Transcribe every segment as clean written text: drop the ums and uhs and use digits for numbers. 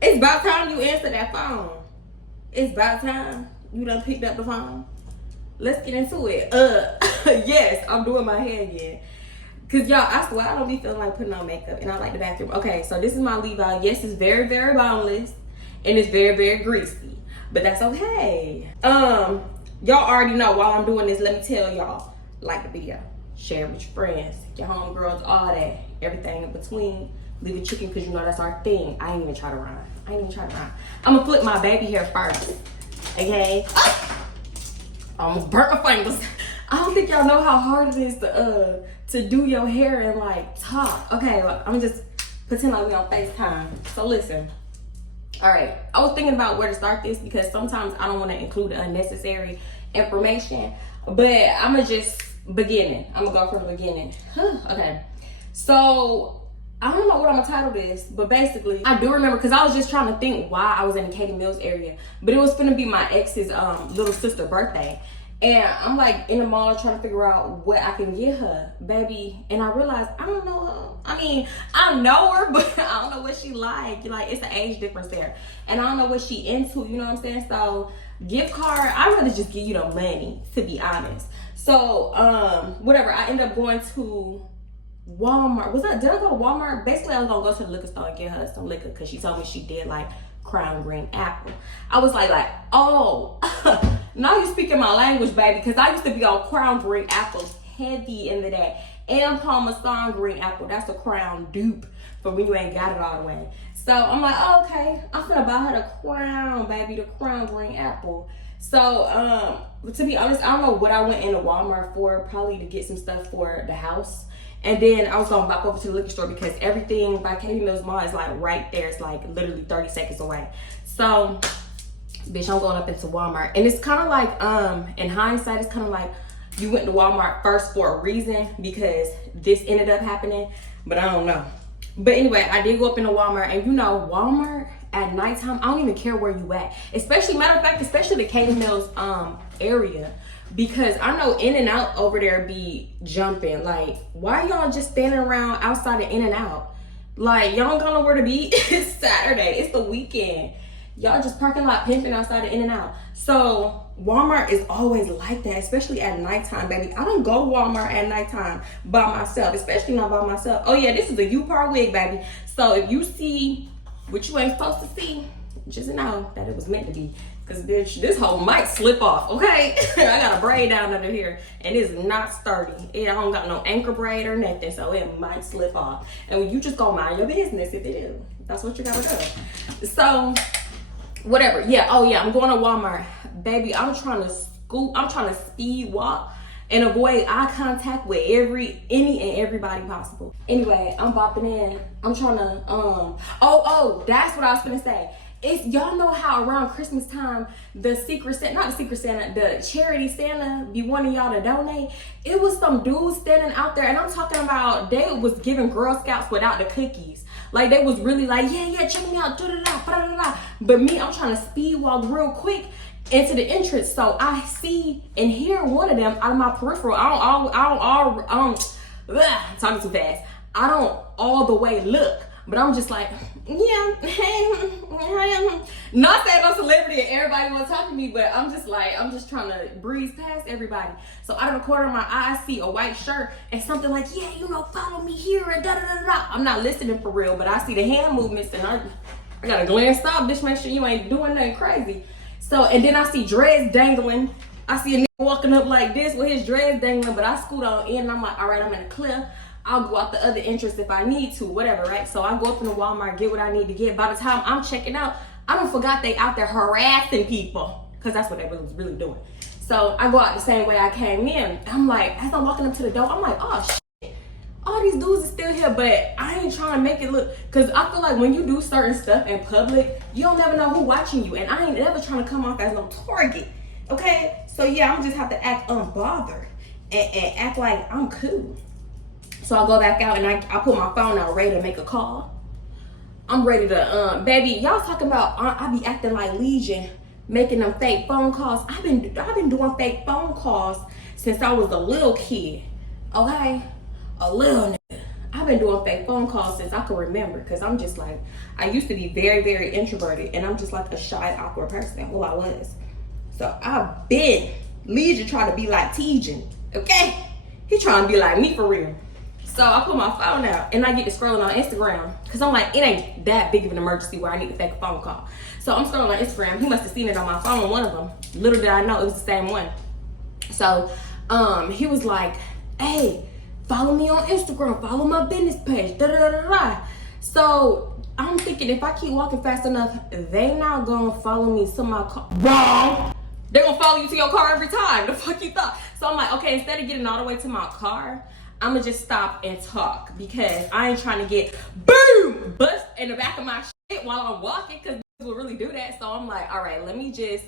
It's about time you answer that phone. It's about time you done picked up the phone. Let's get into it. Yes, I'm doing my hair again. Cause y'all, I swear I don't be feeling like putting on makeup, and I like the bathroom. Okay, so this is my leave-out. Yes, it's very, very boneless, and it's very, very greasy, but that's okay. Y'all already know. While I'm doing this, let me tell y'all: like the video, share it with your friends, your homegirls, all that, everything in between. Leave a chicken, cause you know that's our thing. I ain't even try to rhyme. I'm gonna flip my baby hair first, okay? I almost burnt my fingers. I don't think y'all know how hard it is to do your hair and like talk. Okay, well, I'm just pretend like we on FaceTime. So listen. All right, I was thinking about where to start this because sometimes I don't want to include unnecessary information, but I'm gonna just beginning. I'm gonna go from the beginning. Okay, so I don't know what I'm gonna title this, but basically I do remember because I was just trying to think why I was in the Katie Mills area, but it was gonna be my ex's little sister's birthday. And I'm like in the mall trying to figure out what I can get her, baby. And I realized I don't know her. I mean, I know her, but I don't know what she like. Like, it's an age difference there. And I don't know what she into, you know what I'm saying? So, gift card, I'd rather just give you the money, to be honest. So, whatever. I ended up going to Walmart. Did I go to Walmart? Basically, I was gonna go to the liquor store and get her some liquor because she told me she did like Crown Green Apple. I was like, oh, now you speaking my language, baby, because I used to be on Crown Green Apples heavy in the day. And Parmesan Green Apple, that's a Crown dupe for when you ain't got it all the way. So I'm like, oh, okay, I'm finna buy her the Crown, baby, the Crown Green Apple. So, to be honest, I don't know what I went into Walmart for, probably to get some stuff for the house. And then I was gonna bop over to the liquor store because everything by Katie Mills Mall is like right there. It's like literally 30 seconds away. So, bitch, I'm going up into Walmart. And it's kind of like, in hindsight, it's kind of like you went to Walmart first for a reason because this ended up happening, but I don't know. But anyway, I did go up into Walmart, and you know, Walmart at nighttime, I don't even care where you at. Especially, matter of fact, especially the Katie Mills area. Because I know In-N-Out over there be jumping. Like, why y'all just standing around outside of In-N-Out? Like, y'all don't got nowhere to be. It's Saturday. It's the weekend. Y'all just parking lot pimping outside of In-N-Out. So, Walmart is always like that, especially at nighttime, baby. I don't go to Walmart at nighttime by myself, especially not by myself. Oh, yeah, this is a U-Par wig, baby. So, if you see what you ain't supposed to see, just know that it was meant to be. Because, bitch, this whole might slip off, okay? I got a braid down under here, and it's not sturdy. I don't got no anchor braid or nothing, so it might slip off. And you just go mind your business if it is. That's what you gotta do. So, whatever. Yeah, oh yeah, I'm going to Walmart. Baby, I'm trying to speed walk and avoid eye contact with any and everybody possible. Anyway, I'm bopping in. I'm trying to, that's what I was gonna say. It's, y'all know how around Christmas time, the charity Santa be wanting y'all to donate. It was some dudes standing out there, and I'm talking about they was giving Girl Scouts without the cookies. Like, they was really like, yeah, check me out, da-da-da. But me, I'm trying to speed walk real quick into the entrance. So I see and hear one of them out of my peripheral. I'm talking too fast. I don't all the way look. But I'm just like, yeah, not saying I'm a celebrity and everybody want to talk to me, but I'm just trying to breeze past everybody. So out of the corner of my eye, I see a white shirt and something like, yeah, follow me here and da-da-da-da. I'm not listening for real, but I see the hand movements and I gotta glance up, bitch, make sure you ain't doing nothing crazy. So, and then I see dreads dangling. I see a nigga walking up like this with his dreads dangling, but I scoot on in and I'm like, all right, I'm in a cliff. I'll go out the other entrance if I need to, whatever, right? So I go up in the Walmart, get what I need to get. By the time I'm checking out, I don't forgot they out there harassing people, because that's what they was really doing. So I go out the same way I came in. I'm like, as I'm walking up to the door, I'm like, oh shit, all these dudes are still here, but I ain't trying to make it look, because I feel like when you do certain stuff in public, you don't never know who watching you, and I ain't never trying to come off as no target, okay? So yeah, I'm just have to act unbothered and act like I'm cool. So I go back out and I put my phone out ready to make a call. I'm ready to, baby, y'all talking about, I be acting like Legion, making them fake phone calls. I've been doing fake phone calls since I was a little kid, okay? A little nigga. I've been doing fake phone calls since I can remember, because I'm just like, I used to be very, very introverted, and I'm just like a shy, awkward person. Well, I was. So I've been Legion trying to be like Tejan, okay? He trying to be like me for real. So I put my phone out and I get to scrolling on Instagram, because I'm like, it ain't that big of an emergency where I need to fake a phone call. So I'm scrolling on Instagram. He must have seen it on my phone, one of them. Little did I know it was the same one. So he was like, hey, follow me on Instagram, follow my business page, da da da da da. So I'm thinking, if I keep walking fast enough, they not gonna follow me to my car. Wrong. They're gonna follow you to your car every time. The fuck you thought? So I'm like, okay, instead of getting all the way to my car, I'm gonna just stop and talk, because I ain't trying to get boom bust in the back of my shit while I'm walking, because will really do that. So I'm like, all right, let me just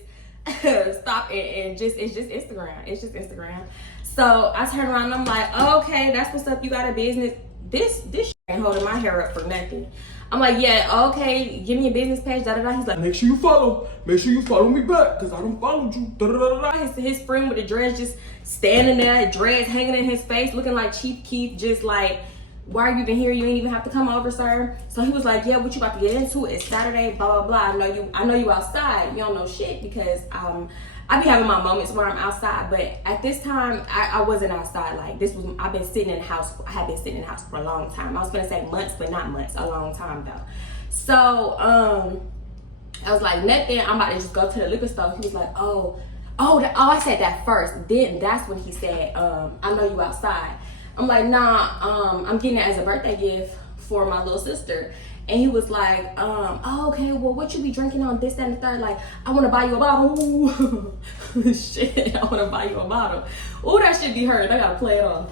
stop and just, it's just Instagram. So I turn around and I'm like, okay, that's what's up. You got a business. This shit ain't holding my hair up for nothing. I'm like, yeah, okay, give me a business page, da da da. He's like, make sure you follow me back, because I don't follow you, da da da da. His friend with the dreads just standing there, dreads hanging in his face, looking like Chief Keef, just like, why are you even here? You ain't even have to come over, sir. So he was like, yeah, what you about to get into? It's Saturday, blah, blah, blah. I know you outside. You don't know shit, because I be having my moments where I'm outside, but at this time, I wasn't outside. Like, I've been sitting in the house. I have been sitting in the house for a long time. I was gonna say months, but not months, a long time though. So, I was like, nothing, I'm about to just go to the liquor store. He was like, I said that first. Then that's when he said, I know you outside. I'm like, nah, I'm getting it as a birthday gift for my little sister. And he was like, oh, okay, well, what you be drinking on this, that, and the third? Like, I want to buy you a bottle. Shit, I want to buy you a bottle. Oh, that shit be hurt. I got to play it off.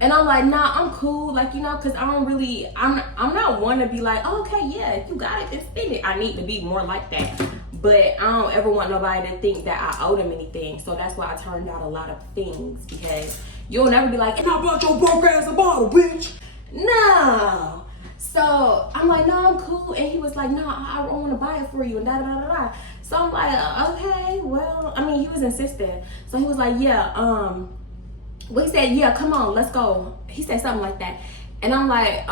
And I'm like, nah, I'm cool. Like, you know, because I don't really, I'm not one to be like, oh, okay, yeah, if you got it, then spend it. I need to be more like that. But I don't ever want nobody to think that I owe them anything. So that's why I turned out a lot of things, because you'll never be like, and I bought your broke ass a bottle, bitch. No. So I'm like, no, I'm cool. And he was like, no, I don't want to buy it for you, and da da da da. So I'm like, okay, well, I mean, he was insistent. So he was like, yeah, well, he said, yeah, come on, let's go. He said something like that. And I'm like,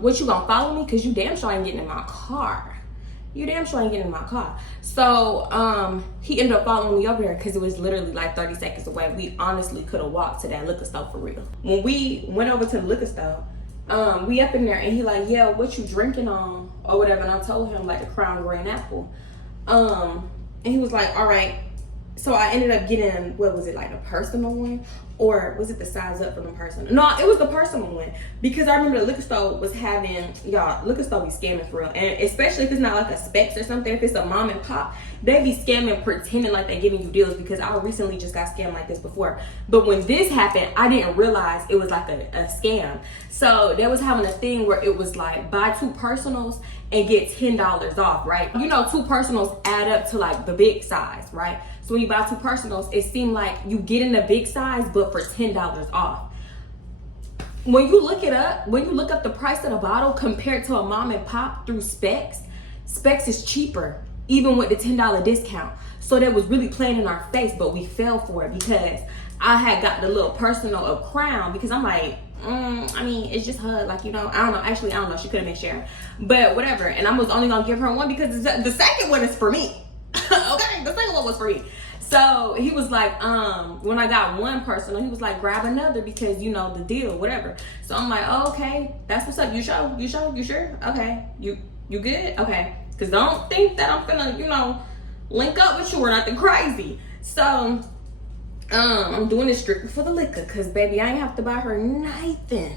what, you gonna follow me? Because you damn sure ain't getting in my car. You damn sure ain't getting in my car. So he ended up following me over there, because it was literally like 30 seconds away. We honestly could have walked to that liquor store for real. When we went over to the liquor store, we up in there, and he like, yeah, what you drinking on or whatever. And I told him like the Crown Grand Apple. And he was like, all right. So I ended up getting, what was it, like the personal one? Or was it the size up from the personal? No, it was the personal one. Because I remember the liquor store was having, y'all, liquor store be scamming for real. And especially if it's not like a Specs or something, if it's a mom and pop, they be scamming, pretending like they're giving you deals, because I recently just got scammed like this before. But when this happened, I didn't realize it was like a scam. So they was having a thing where it was like, buy 2 personals and get $10 off, right? You know, 2 personals add up to like the big size, right? So when you buy 2 personals, it seemed like you get in the big size, but for $10 off. When you look it up, when you look up the price of the bottle compared to a mom and pop through Specs is cheaper, even with the $10 discount. So that was really playing in our face, but we fell for it, because I had got the little personal of Crown, because I'm like, I mean, it's just her, like, you know, I don't know. Actually, I don't know. She could have been sharing, but whatever. And I was only gonna give her one, because the second one is for me. Okay, the second one was for me. So he was like, when I got one personal, he was like, grab another, because you know the deal, whatever. So I'm like, oh, okay, that's what's up. You sure? Okay, you good? Okay, because don't think that I'm gonna, you know, link up with you or nothing crazy. So I'm doing it strictly for the liquor, because baby, I ain't have to buy her nothing.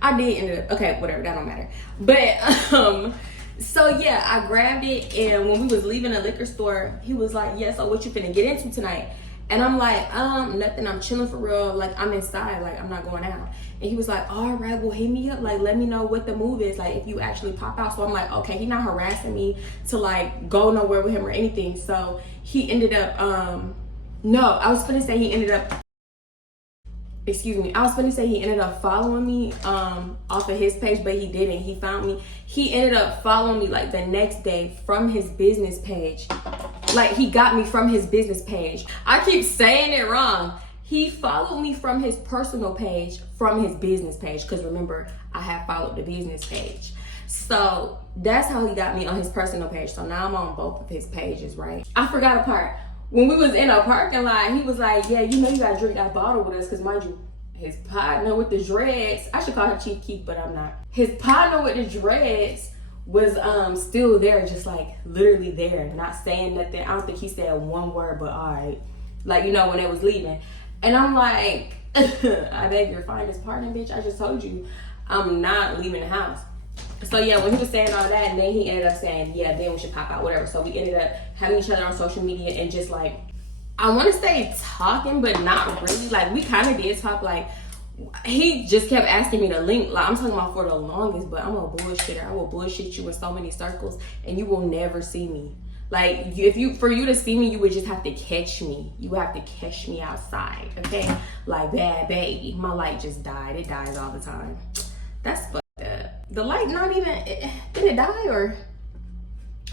I did end up, okay, whatever, that don't matter. But so yeah, I grabbed it, and when we was leaving the liquor store, he was like, yeah, so what you finna get into tonight? And I'm like, nothing, I'm chilling for real, like I'm inside, like I'm not going out. And he was like, all right, well, hit me up, like let me know what the move is, like if you actually pop out. So I'm like, okay, he not harassing me to like go nowhere with him or anything. So he ended up, no, I was finna say he ended up, excuse me, I was finna say he ended up following me off of his page, but he didn't. He found me. He ended up following me like the next day from his business page. Like he got me from his business page. I keep saying it wrong. He followed me from his personal page, from his business page, because remember, I have followed the business page. So that's how he got me on his personal page. So now I'm on both of his pages, right? I forgot a part. When we was in a parking lot, he was like, yeah, you know you gotta drink that bottle with us, because mind you, his partner with the dreads, I should call her Chief Keef, but I'm not. His partner with the dreads was still there, just like literally there, not saying nothing. I don't think he said one word, but all right. Like, you know, when they was leaving. And I'm like, I beg your finest pardon, bitch. I just told you I'm not leaving the house. So yeah, when he was saying all that, and then he ended up saying, yeah, then we should pop out, whatever. So we ended up having each other on social media and just like, I want to say talking, but not really. Like, we kind of did talk. Like, he just kept asking me to link. Like, I'm talking about for the longest, but I'm a bullshitter. I will bullshit you in so many circles, and you will never see me. Like, for you to see me, you would just have to catch me. You have to catch me outside, okay? Like, bad baby. My light just died. It dies all the time. That's fucked up. The light not even, did it die or?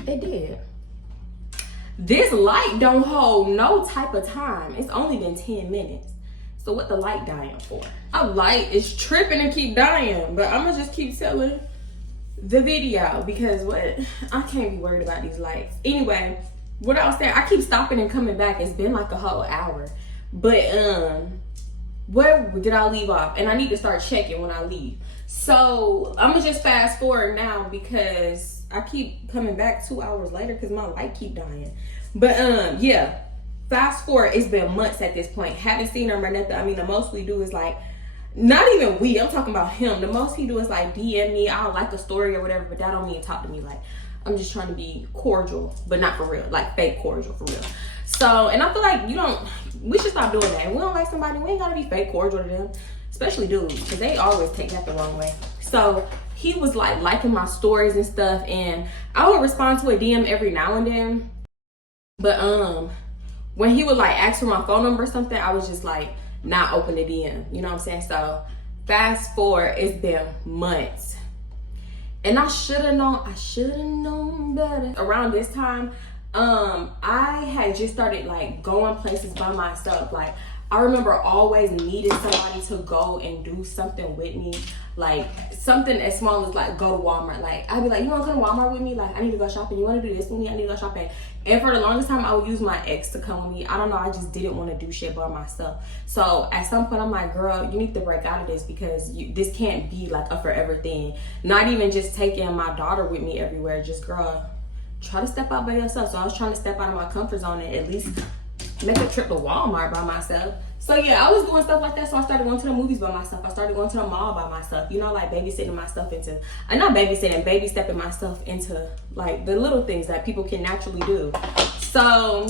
It did. This light don't hold no type of time. It's only been 10 minutes. So what the light dying for? A light is tripping and keep dying, but I'm gonna just keep telling the video because I can't be worried about these lights. Anyway, what I was saying, I keep stopping and coming back. It's been like a whole hour. But where did I leave off? And I need to start checking when I leave. So I'm gonna just fast forward now because I keep coming back 2 hours later because my light keep dying. But yeah, fast forward, it's been months at this point. Haven't seen him or nothing. I mean, the most we do is like, not even I'm talking about him. The most he do is like DM me, I'll like a story or whatever, but that don't mean talk to me. Like, I'm just trying to be cordial, but not for real, like fake cordial for real. So, and I feel like we should stop doing that. If we don't like somebody, we ain't gotta be fake cordial to them, especially dudes, because they always take that the wrong way. So he was like liking my stories and stuff, and I would respond to a DM every now and then. But when he would like ask for my phone number or something, I was just like not open to DM. You know what I'm saying? So fast forward, it's been months. And I should have known better. Around this time, I had just started like going places by myself. Like, I remember always needing somebody to go and do something with me. Like, something as small as like go to Walmart. Like, I'd be like, you wanna come to Walmart with me? Like, I need to go shopping. You wanna do this with me? I need to go shopping. And for the longest time, I would use my ex to come with me. I don't know, I just didn't want to do shit by myself. So at some point, I'm like, girl, you need to break out of this because this can't be like a forever thing. Not even just taking my daughter with me everywhere. Just, girl, try to step out by yourself. So I was trying to step out of my comfort zone and at least make a trip to Walmart by myself. So yeah, I was doing stuff like that. So I started going to the movies by myself. I started going to the mall by myself. You know, like babysitting myself into, not babysitting, baby stepping myself into like the little things that people can naturally do. So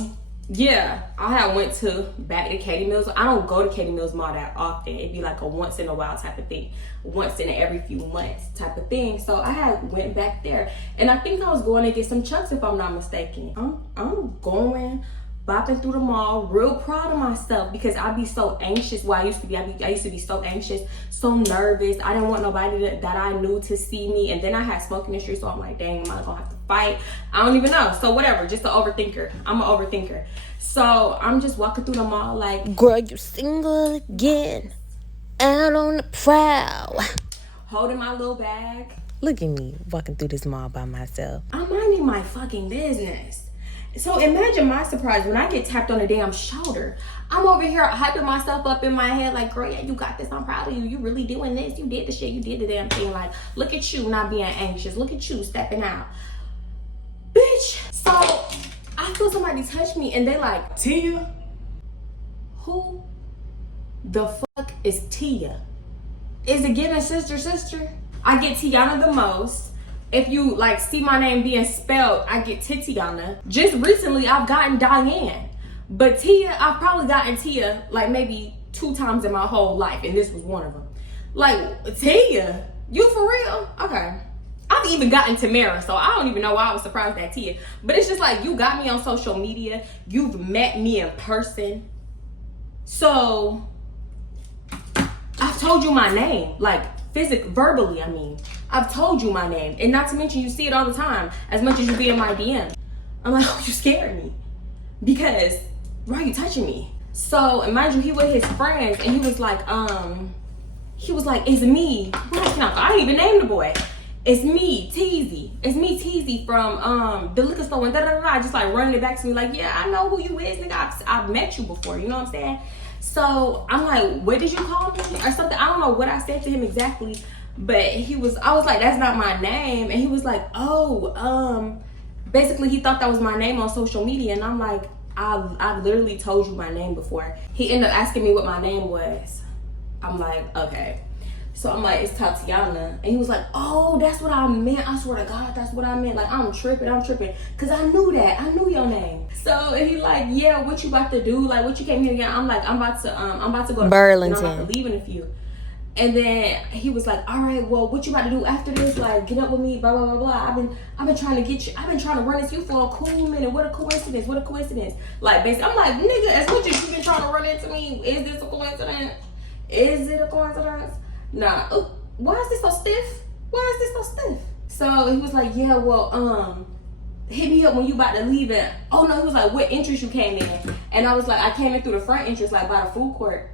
yeah, I had went back to Katie Mills. I don't go to Katie Mills Mall that often. It'd be like a once in a while type of thing. Once in every few months type of thing. So I had went back there. And I think I was going to get some chucks if I'm not mistaken. I'm going bopping through the mall, real proud of myself because I'd be so anxious. Well, I used to be so anxious, so nervous. I didn't want nobody that I knew to see me. And then I had smoking in the street, so I'm like, dang, am I gonna have to fight? I don't even know. So whatever, just an overthinker. I'm an overthinker. So I'm just walking through the mall like, girl, you single again, out on the prowl, holding my little bag. Look at me walking through this mall by myself. I'm minding my fucking business. So imagine my surprise when I get tapped on the damn shoulder. I'm over here hyping myself up in my head like, girl, yeah, you got this. I'm proud of you. You really doing this. You did the shit. You did the damn thing. Like, look at you not being anxious. Look at you stepping out. Bitch. So I feel somebody touch me and they like, Tia? Who the fuck is Tia? Is it giving sister? I get Tiana the most. If you like see my name being spelled, I get Titiana. Just recently, I've gotten Diane. But Tia, I've probably gotten Tia like maybe 2 times in my whole life. And this was one of them. Like, Tia? You for real? Okay. I've even gotten Tamara, so I don't even know why I was surprised at Tia. But it's just like, you got me on social media. You've met me in person. So, I've told you my name. Like, verbally, I mean. I've told you my name. And not to mention, you see it all the time. As much as you be in my DM. I'm like, oh, you scared me. Because, why are you touching me? So, and mind you, he with his friends, and he was like, it's me. I didn't even name the boy. It's me, Teezy. It's me, Teezy from the liquor store and da-da-da-da. Just like running it back to me like, yeah, I know who you is, nigga. I've met you before, you know what I'm saying? So I'm like, what did you call me? Or something. I don't know what I said to him exactly, but I was like, that's not my name. And he was like, basically he thought that was my name on social media. And I'm like, I've literally told you my name before. He ended up asking me what my name was. I'm like, okay. So I'm like, it's Tatiana. And he was like, oh, that's what I meant. I swear to God, that's what I meant. Like, I'm tripping. Cause I knew that. I knew your name. So and he like, yeah, what you about to do? Like, what you came here again? I'm like, I'm about to go to Burlington. I'm about to leave in a few. And then he was like, all right, well, what you about to do after this? Like, get up with me, blah, blah, blah, blah. I've been trying to get you. I've been trying to run into you for a cool minute. What a coincidence. Like, basically, I'm like, nigga, as much as you been trying to run into me, is this a coincidence? Is it a coincidence? Nah. Oh, why is this so stiff? So he was like, yeah, well, hit me up when you about to leave. And oh no, he was like, what entrance you came in? And I was like, I came in through the front entrance, like by the food court.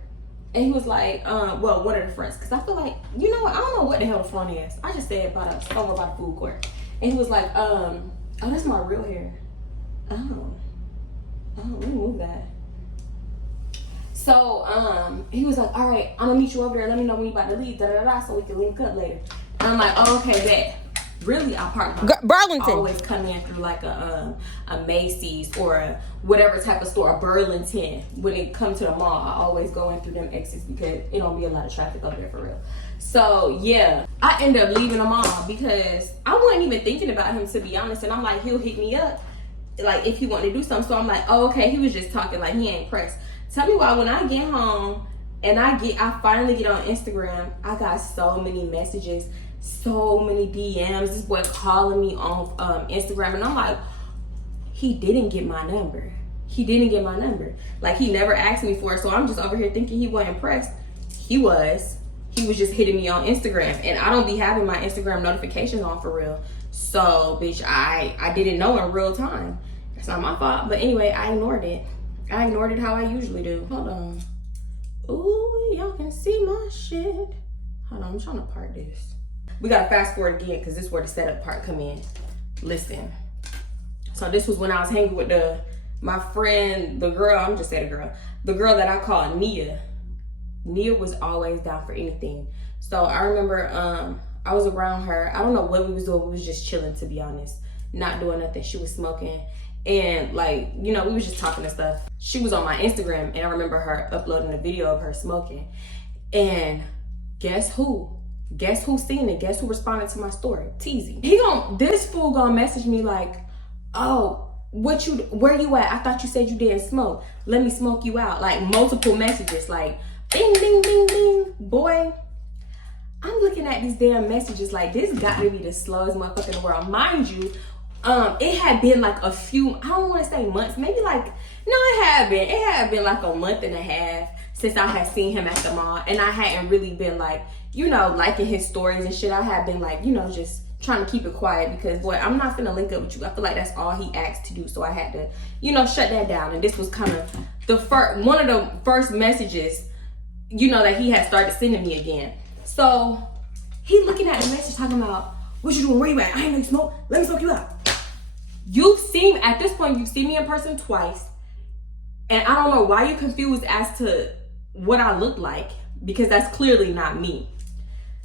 And he was like, well, one of the fronts, because I feel like, you know what, I don't know what the hell the front is. I just said somewhere by the food court. And he was like, oh, that's my real hair. Oh, let me move that. So he was like, all right, I'm gonna meet you over there. Let me know when you about to leave, so we can link up later. And I'm like, oh, okay, bet. Really, I park Burlington. I always come in through like a Macy's or whatever type of store, a Burlington. When it comes to the mall, I always go in through them exits because it don't be a lot of traffic over there for real. So yeah, I end up leaving the mall because I wasn't even thinking about him, to be honest. And I'm like, he'll hit me up like if he wanted to do something. So I'm like, oh, okay, he was just talking, like he ain't pressed. Tell me why when I get home and I finally get on Instagram, I got so many messages, so many DMs, this boy calling me on Instagram, and I'm like, he didn't get my number. Like, he never asked me for it, so I'm just over here thinking he wasn't impressed. He was just hitting me on Instagram, and I don't be having my Instagram notifications on for real. So, bitch, I didn't know in real time. That's not my fault, but anyway, I ignored it how I usually do. Hold on. Ooh, y'all can see my shit. Hold on, I'm trying to part this. We gotta fast forward again because this is where the setup part come in. Listen. So this was when I was hanging with my friend, the girl, I'm just saying the girl that I call Nia. Nia was always down for anything. So I remember I was around her. I don't know what we was doing. We was just chilling, to be honest. Not doing nothing. She was smoking. And like, you know, we was just talking and stuff. She was on my Instagram and I remember her uploading a video of her smoking. And guess who? Guess who seen it? Guess who responded to my story? Teezy. This fool gonna message me like, oh, where you at? I thought you said you didn't smoke. Let me smoke you out. Like multiple messages, like ding, ding, ding, ding. Boy, I'm looking at these damn messages like this got to be the slowest motherfucker in the world. Mind you, it had been like a few, I don't want to say months, maybe like, no, it had been like a month and a half since I had seen him at the mall, and I hadn't really been like, you know, liking his stories and shit. I had been like, you know, just trying to keep it quiet because, boy, I'm not finna link up with you. I feel like that's all he asked to do, so I had to, you know, shut that down. And this was kind of one of the first messages, you know, that he had started sending me again. So he looking at the message talking about, what you doing, where you at? I ain't know you smoke, let me smoke you out. At this point, you've seen me in person twice, and I don't know why you're confused as to what I look like, because that's clearly not me.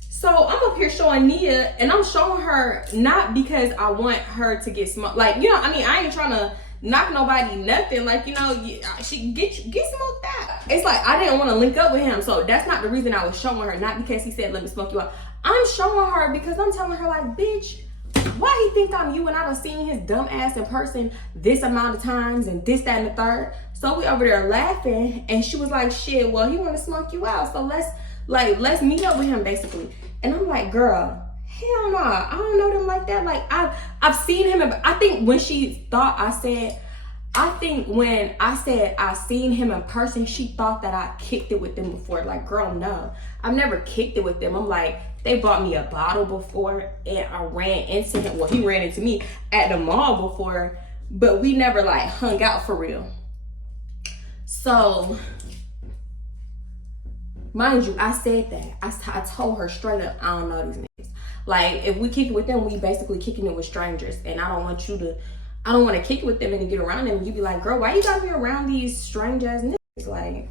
So I'm up here showing Nia, and I'm showing her not because I want her to get smoked. Like, you know, I mean, I ain't trying to knock nobody nothing. Like, you know, she get smoked out. It's like I didn't want to link up with him, so that's not the reason I was showing her. Not because he said let me smoke you out. I'm showing her because I'm telling her like, bitch, why he think I'm you and I done seen his dumb ass in person this amount of times and this, that, and the third. So we over there laughing, and she was like, shit, well, he want to smoke you out, so let's meet up with him, basically. And I'm like, girl, hell no, I don't know them like that. Like, I've seen him, I think when she thought I seen him in person, she thought that I kicked it with them before. Like, girl, no, I've never kicked it with them. I'm like, they bought me a bottle before, and I ran into him. Well, he ran into me at the mall before, but we never like hung out for real. So, mind you, I said that. I told her straight up, I don't know these niggas. Like, if we kick it with them, we basically kicking it with strangers. And I don't want to kick it with them and get around them. And you be like, girl, why you gotta be around these strange ass niggas? Like,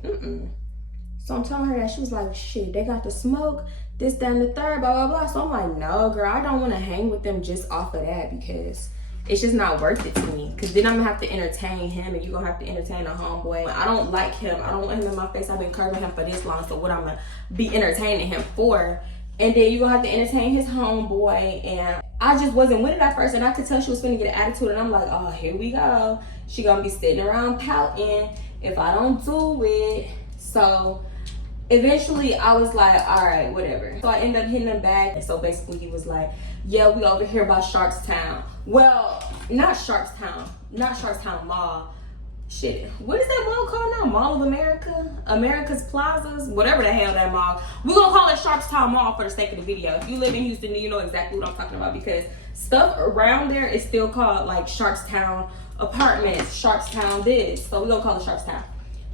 So I'm telling her that. She was like, shit, they got the smoke, this, that, and the third, blah, blah, blah. So I'm like, no, girl, I don't want to hang with them just off of that, because it's just not worth it to me. Because then I'm going to have to entertain him, and you're going to have to entertain a homeboy. I don't like him. I don't want him in my face. I've been curbing him for this long, so what I'm going to be entertaining him for? And then you're going to have to entertain his homeboy. And I just wasn't with it at first, and I could tell she was going to get an attitude, and I'm like, oh, here we go. She going to be sitting around pouting if I don't do it. So eventually I was like, all right, whatever. So I ended up hitting him back. And so basically he was like, yeah, we over here by Sharkstown. Well, not Sharkstown Mall. Shit, what is that mall called now? Mall of America? America's Plazas? Whatever the hell that mall. We're gonna call it Sharkstown Mall for the sake of the video. If you live in Houston, then you know exactly what I'm talking about, because stuff around there is still called like Sharkstown Apartments, Sharkstown this. So we're gonna call it Sharkstown.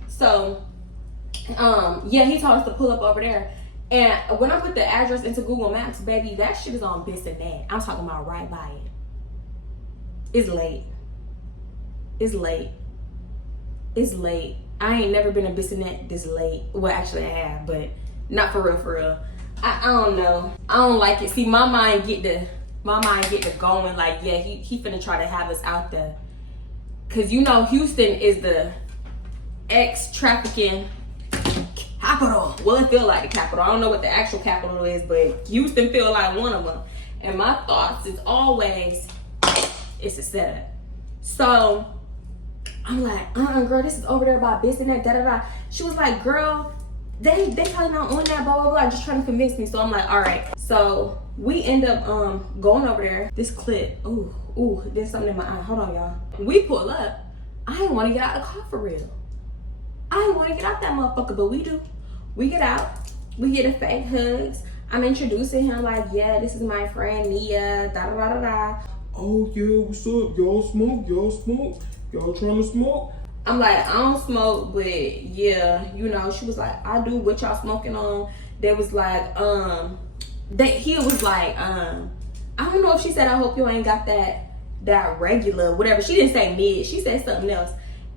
So yeah, he told us to pull up over there. And when I put the address into Google Maps, baby, that shit is on this and that. I'm talking about right by it. It's late. It's late. It's late. I ain't never been a Bissonnette this late. Well, actually I have, but not for real, for real. I don't know. I don't like it. See, my mind get to going like, yeah, he finna try to have us out there. Cause you know Houston is the ex-trafficking capital. Well, it feel like the capital. I don't know what the actual capital is, but Houston feel like one of them. And my thoughts is always, it's a setup. So I'm like, girl, this is over there by this and that, da da da. She was like, girl, they probably not on that, blah blah blah, just trying to convince me. So I'm like, all right. So we end up going over there. This clip, ooh, there's something in my eye. Hold on, y'all. We pull up. I didn't want to get out of the car for real. I didn't want to get out that motherfucker, but we do. We get out. We get a fake hugs. I'm introducing him like, yeah, this is my friend Nia, da da da da da. Oh yeah, what's up? Y'all smoke? Y'all smoke? Y'all trying to smoke? I'm like, I don't smoke, but yeah, you know. She was like, I do. What y'all smoking on? They was like, he was like, I don't know if she said, I hope you ain't got that regular, whatever. She didn't say mid. She said something else.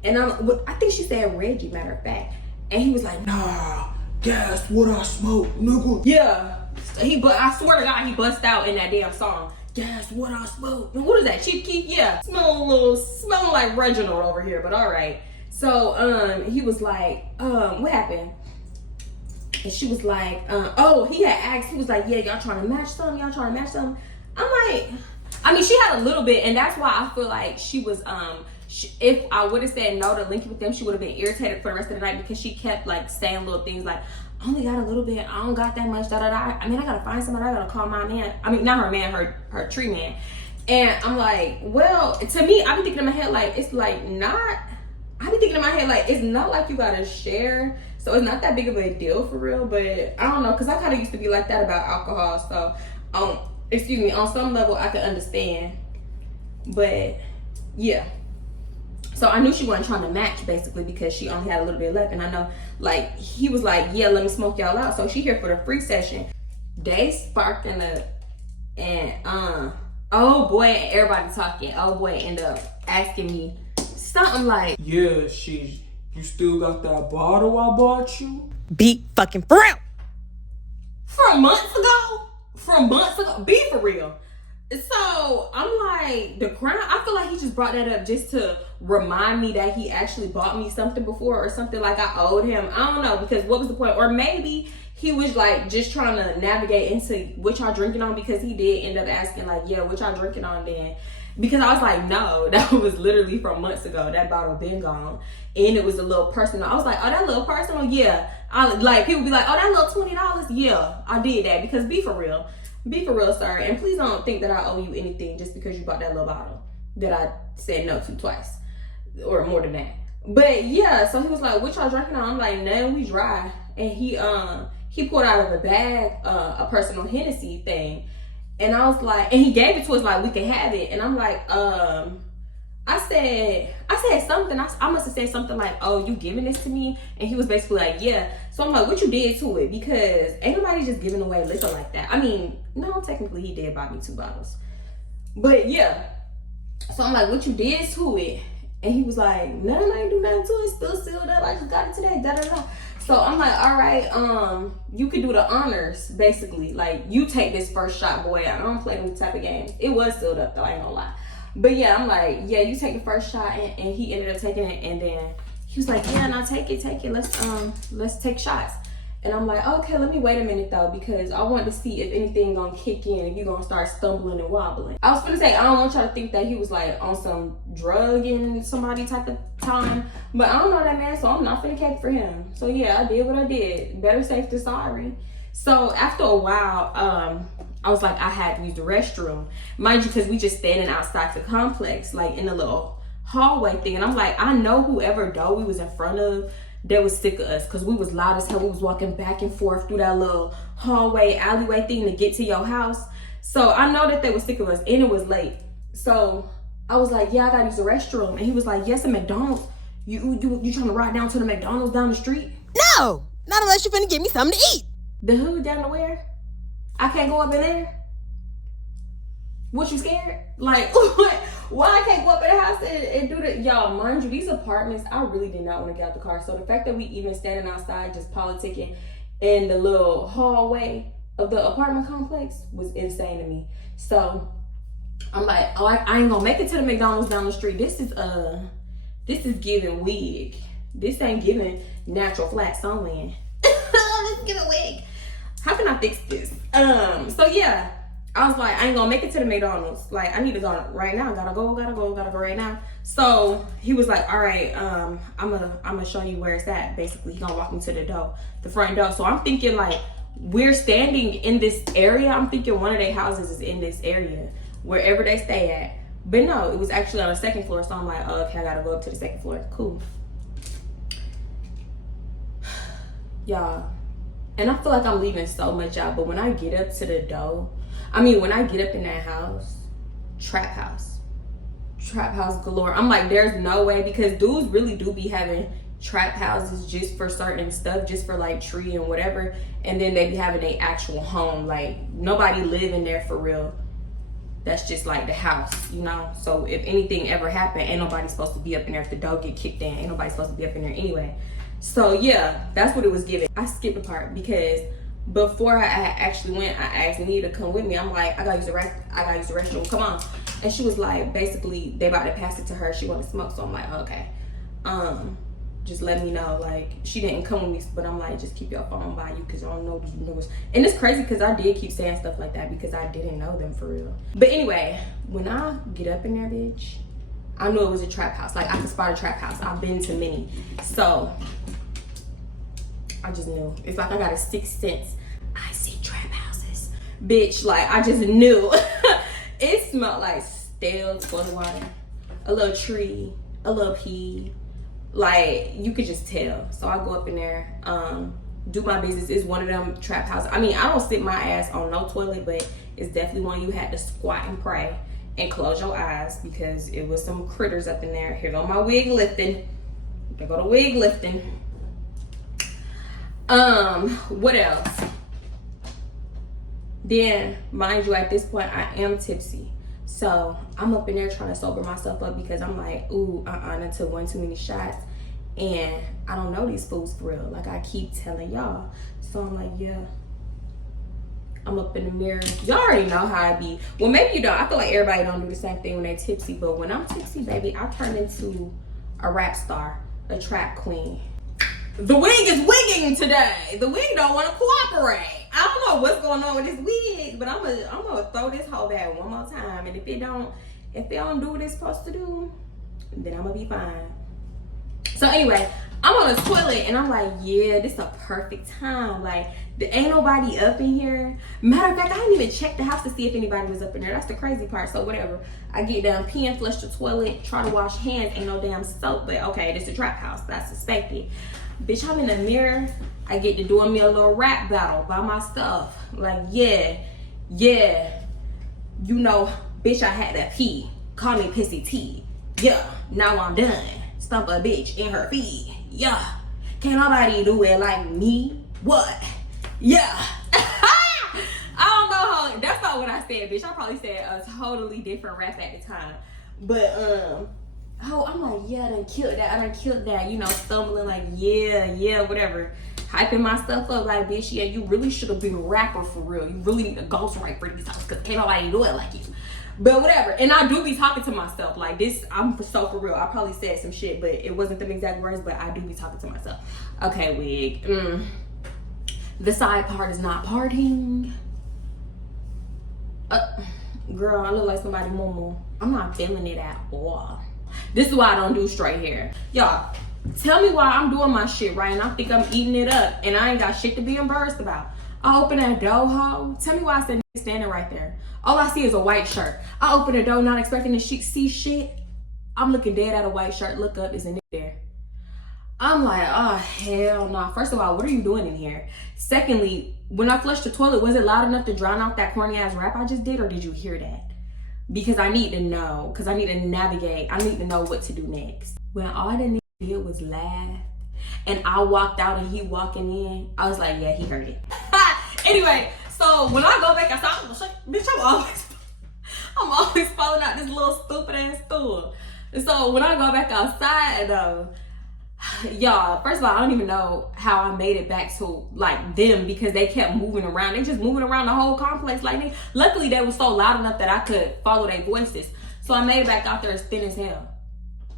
And I think she said Reggie, matter of fact. And he was like, nah, guess what I smoke, nigga? yeah. I swear to God, he bust out in that damn song. Guess what I smoke? What is that? Chief Keef? Yeah. Smelling like Reginald over here, but all right. So he was like, what happened? And she was like, he had asked, he was like, yeah, y'all trying to match something? Y'all trying to match something? I'm like, I mean, she had a little bit, and that's why I feel like she was, if I would have said no to link with them, she would have been irritated for the rest of the night, because she kept like saying little things like, I only got a little bit, I don't got that much, da da da. I mean, I gotta find somebody, I gotta call my man. I mean, not her man, her tree man. And I'm like, well, to me, I be thinking in my head like, it's like not, I be thinking in my head like, it's not like you gotta share, so it's not that big of a deal for real. But I don't know, because I kind of used to be like that about alcohol, so excuse me, on some level I could understand. But yeah, so I knew she wasn't trying to match, basically, because she only had a little bit left. And I know, like, he was like, yeah, let me smoke y'all out. So she here for the free session. They sparking up, and oh boy, everybody talking. Oh boy, end up asking me something like, yeah, you still got that bottle I bought you? Be fucking for real. From months ago, be for real. So I'm like, the crown, I feel like he just brought that up just to remind me that he actually bought me something before, or something like I owed him. I don't know, because what was the point? Or maybe he was like just trying to navigate into what y'all drinking on, because he did end up asking like, yeah, what y'all drinking on then? Because I was like, no, that was literally from months ago. That bottle been gone. And it was a little personal. I was like, oh, that little personal? Yeah. People be like, oh, that little $20? Yeah, I did that, because be for real. Be for real, sir. And please don't think that I owe you anything just because you bought that little bottle that I said no to twice, or more than that. But yeah, so he was like, what y'all drinking on? I'm like, no, we dry. And he pulled out of the bag a personal Hennessy thing. And I was like, and he gave it to us like we could have it. And I'm like, I said said something. I must have said something like, oh, you giving this to me? And he was basically like, yeah. So I'm like, what you did to it? Because ain't nobody just giving away liquor like that. I mean, no, technically he did buy me 2 bottles. But yeah. So I'm like, what you did to it? And he was like, nothing, I ain't do nothing to it. It's still sealed up. I just got it today. Da da da. So I'm like, all right, you could do the honors, basically. Like, you take this first shot, boy. I don't play them type of games. It was sealed up, though. I ain't gonna lie. But yeah, I'm like, yeah, you take the first shot, and he ended up taking it, and then he was like, yeah, now take it. Let's take shots. And I'm like, okay, let me wait a minute though, because I want to see if anything gonna kick in, if you gonna start stumbling and wobbling. I was gonna say, I don't want y'all to think that he was like on some drug and somebody type of time, but I don't know that man, so I'm not finna cake for him. So yeah, I did what I did. Better safe than sorry. So after a while, I was like, I had to use the restroom. Mind you, because we just standing outside the complex, like in a little hallway thing. And I'm like, I know whoever door we was in front of, they was sick of us, because we was loud as hell. We was walking back and forth through that little hallway, alleyway thing to get to your house. So I know that they was sick of us, and it was late. So I was like, yeah, I gotta use the restroom. And he was like, yes, at McDonald's. You trying to ride down to the McDonald's down the street? No, not unless you're finna give me something to eat. The hood down to where? I can't go up in there? What, you scared? Like, why I can't go up in the house and do that? Y'all, mind you, these apartments, I really did not want to get out the car. So the fact that we even standing outside just politicking in the little hallway of the apartment complex was insane to me. So I'm like, oh, I ain't gonna make it to the McDonald's down the street. This is giving wig. This ain't giving natural flat sewing. Let's give a wig. How can I fix this? So yeah, I was like, I ain't gonna make it to the McDonald's. Like, I need to go right now. Gotta go right now. So he was like, all right, I'm gonna show you where it's at. Basically, he gonna walk me to the door, the front door. So I'm thinking like, we're standing in this area. I'm thinking one of their houses is in this area, wherever they stay at. But no, it was actually on the 2nd floor. So I'm like, oh, okay, I gotta go up to the 2nd floor. Cool. Y'all. And I feel like I'm leaving so much out, but when I get up to the door, when I get up in that house, trap house galore. I'm like, there's no way, because dudes really do be having trap houses just for certain stuff, just for like tree and whatever, and then they be having an actual home. Like, nobody live in there for real. That's just like the house, you know? So if anything ever happened, ain't nobody supposed to be up in there. If the door get kicked in, ain't nobody supposed to be up in there anyway. So yeah, that's what it was giving. I skipped a part because before I actually went, I asked Nia to come with me. I'm like, I gotta use the restroom. Come on. And she was like, basically, they about to pass it to her. She wanted to smoke, so I'm like, okay. Just let me know. Like, she didn't come with me, but I'm like, just keep your phone by you, because I don't know these niggas. And it's crazy because I did keep saying stuff like that because I didn't know them for real. But anyway, when I get up in there, bitch, I knew it was a trap house. Like, I could spot a trap house. I've been to many. So I just knew. It's like I got a 6th sense. I see trap houses. Bitch, like, I just knew. It smelled like stale toilet water, a little tree, a little pee. Like, you could just tell. So I go up in there, do my business. It's one of them trap houses. I don't sit my ass on no toilet, but it's definitely one you had to squat and pray and close your eyes, because it was some critters up in there. Here go my wig lifting. There go the wig lifting. What else? Then, mind you, at this point, I am tipsy. So I'm up in there trying to sober myself up, because I'm like, ooh, I took one too many shots, and I don't know these fools for real. Like, I keep telling y'all. So I'm like, yeah. I'm up in the mirror. Y'all already know how I be. Well, maybe you don't. I feel like everybody don't do the same thing when they're tipsy. But when I'm tipsy, baby, I turn into a rap star, a trap queen. The wig is wigging today. The wig don't want to cooperate. I don't know what's going on with this wig, but I'm gonna throw this whole bag one more time. And if it don't do what it's supposed to do, then I'm gonna be fine. So anyway, I'm on the toilet and I'm like, yeah, this is a perfect time. Like, there ain't nobody up in here. Matter of fact, I didn't even check the house to see if anybody was up in there. That's the crazy part. So whatever. I get down, pee and flush the toilet, try to wash hands. Ain't no damn soap, but okay, this is a trap house. That's suspected. Bitch, I'm in the mirror. I get to doing me a little rap battle by myself. Like, yeah. You know, bitch, I had that pee. Call me Pissy T. Yeah, now I'm done. Stump a bitch in her feet. Yeah. Can't nobody do it like me. What? Yeah. I don't know how, that's not what I said, bitch. I probably said a totally different rap at the time. But, I'm like, yeah, I done killed that. You know, stumbling like, yeah, whatever. Hyping my stuff up like, bitch, yeah, you really should have been a rapper for real. You really need a ghostwrite for these songs because can't nobody do it like you. But whatever. And I do be talking to myself like this. I'm so for real. I probably said some shit, but it wasn't them exact words, but I do be talking to myself. Okay, wig. The side part is not parting. Girl, I look like somebody moo. I'm not feeling it at all. This is why I don't do straight hair. Y'all, tell me why I'm doing my shit right and I think I'm eating it up and I ain't got shit to be embarrassed about. I open that door, ho. Tell me why I said standing right there. All I see is a white shirt. I open the door not expecting to see shit. I'm looking dead at a white shirt. Look up, is a nigga there. I'm like, oh, hell no. First of all, what are you doing in here? Secondly, when I flushed the toilet, was it loud enough to drown out that corny ass rap I just did, or did you hear that? Because I need to know, because I need to navigate. I need to know what to do next. When all the nigga did was laugh, and I walked out and he walking in, I was like, yeah, he heard it. Anyway, so when I go back outside, I'm like, bitch, I'm always falling out this little stupid ass stool. And so when I go back outside though, y'all, first of all, I don't even know how I made it back to like them because they kept moving around. They just moving around the whole complex like me. Luckily, they were so loud enough that I could follow their voices. So I made it back out there as thin as hell.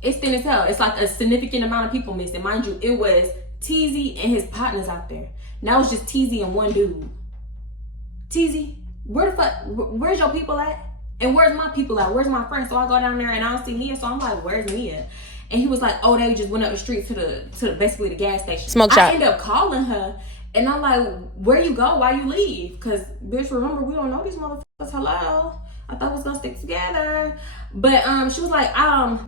It's thin as hell. It's like a significant amount of people missing. Mind you, it was TZ and his partners out there. Now it's just TZ and one dude. TZ, where's your people at? And where's my people at? Where's my friends? So I go down there and I don't see Mia. So I'm like, where's Mia? And he was like, oh, they just went up the street to the basically the gas station. Smoke shop. I end up calling her and I'm like, where you go? Why you leave? Cause bitch, remember, we don't know these motherfuckers. Hello. I thought we was gonna stick together. But she was like,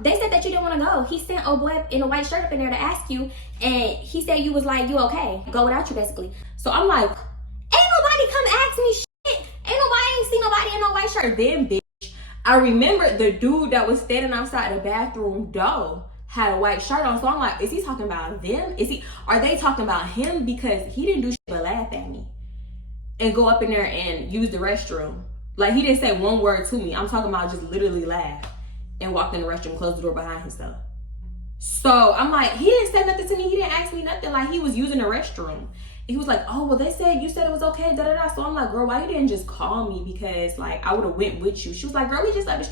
they said that you didn't want to go. He sent a boy in a white shirt up in there to ask you, and he said you was like, you okay? Go without you, basically. So I'm like, ain't nobody come ask me shit. Ain't seen nobody in no white shirt. Then, bitch, I remember the dude that was standing outside the bathroom door had a white shirt on. So I'm like, is he talking about them? Are they talking about him? Because he didn't do shit but laugh at me and go up in there and use the restroom. Like, he didn't say one word to me. I'm talking about just literally laugh and walked in the restroom, closed the door behind himself. So I'm like, he didn't say nothing to me. He didn't ask me nothing. Like, he was using the restroom. He was like, oh, well, you said it was okay, da-da-da. So I'm like, girl, why you didn't just call me? Because, like, I would have went with you. She was like, girl, we just up the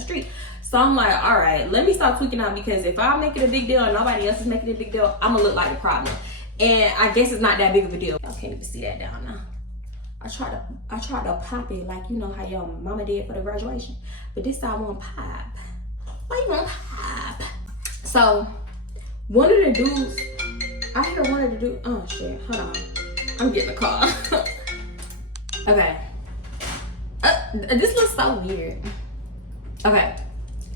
street. So I'm like, all right, let me stop tweaking out, because if I make it a big deal and nobody else is making it a big deal, I'm going to look like the problem. And I guess it's not that big of a deal. I can't even see that down now. I tried to pop it like, you know how your mama did for the graduation. But this time I won't pop. Why you won't pop? So, one of the dudes, I hear one of the dudes, oh shit, hold on. I'm getting a call. Okay. This looks so weird. Okay.